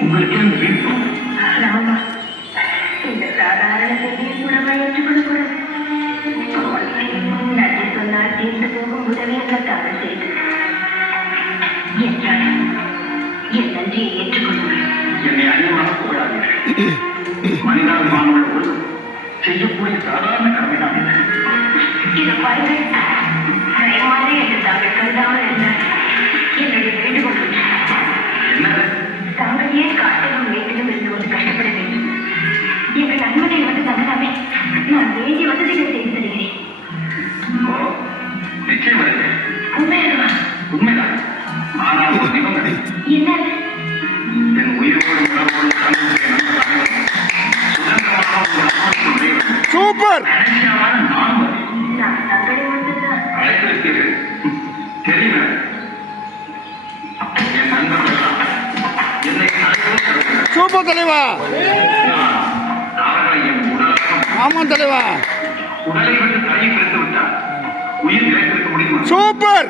உங்களுக்கு விருப்பம் ராமா இந்த சாதாரண செய்தியை கூடவா ஏற்றுக்கொள்ளக்கூடாது நன்றி சொன்னால் தீர்ந்து போகும் என்ன தவறு செய்து. என்றால் என் நன்றியை ஏற்றுக்கொள்ளுங்கள் என்னை அதிகமாக புகழாதீர்கள். மனிதாபிமானமுள்ள நன்மனை வந்து தங்கலாமே நான் வேண்டிய வசதிகளை செய்து தருகிறேன். நிச்சயம். உண்மையாகவா? உண்மைதான். ஆனால் ஒரு நிபந்தனை. என்னது என் அனுமதி உடையவன். சூப்பர்! கடைசியான நானும் வருகிறேன். நிலைத்திருக்க முடியுமா? சூப்பர்.